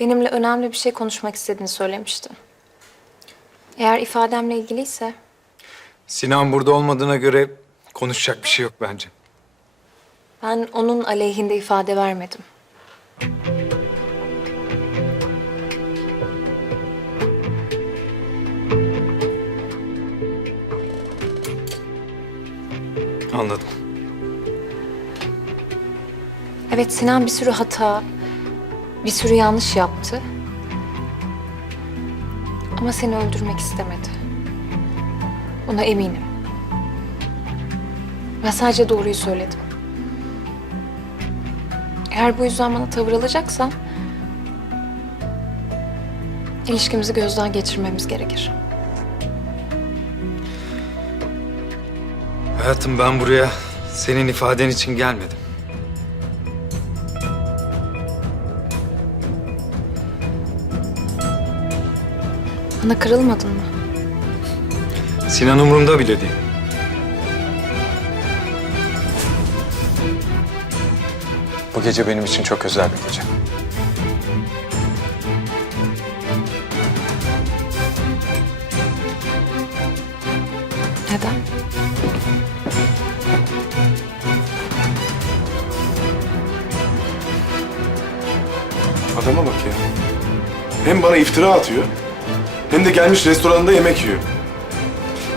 Benimle önemli bir şey konuşmak istediğini söylemişti. Eğer ifademle ilgiliyse Sinan burada olmadığına göre konuşacak bir şey yok bence. ben onun aleyhinde ifade vermedim. Anladım. Evet Sinan bir sürü hata, bir sürü yanlış yaptı. Ama seni öldürmek istemedi. Buna eminim. Ben sadece doğruyu söyledim. Eğer bu yüzden bana tavır alacaksan... ...ilişkimizi gözden geçirmemiz gerekir. Hayatım ben buraya senin ifaden için gelmedim. Bana kırılmadın mı? Sinan umurumda bile değil. Bu gece benim için çok özel bir gece. Neden? Adama bak ya. Hem bana iftira atıyor, hem de gelmiş restoranında yemek yiyor.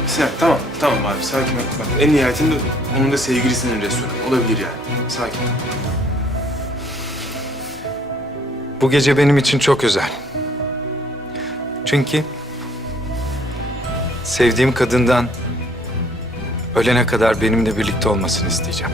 Sinan tamam tamam abi sakin ol. Bak en nihayetinde onun da sevgilisinin restoranı olabilir yani. Sakin. Bu gece benim için çok özel. Çünkü sevdiğim kadından ölene kadar benimle birlikte olmasını isteyeceğim.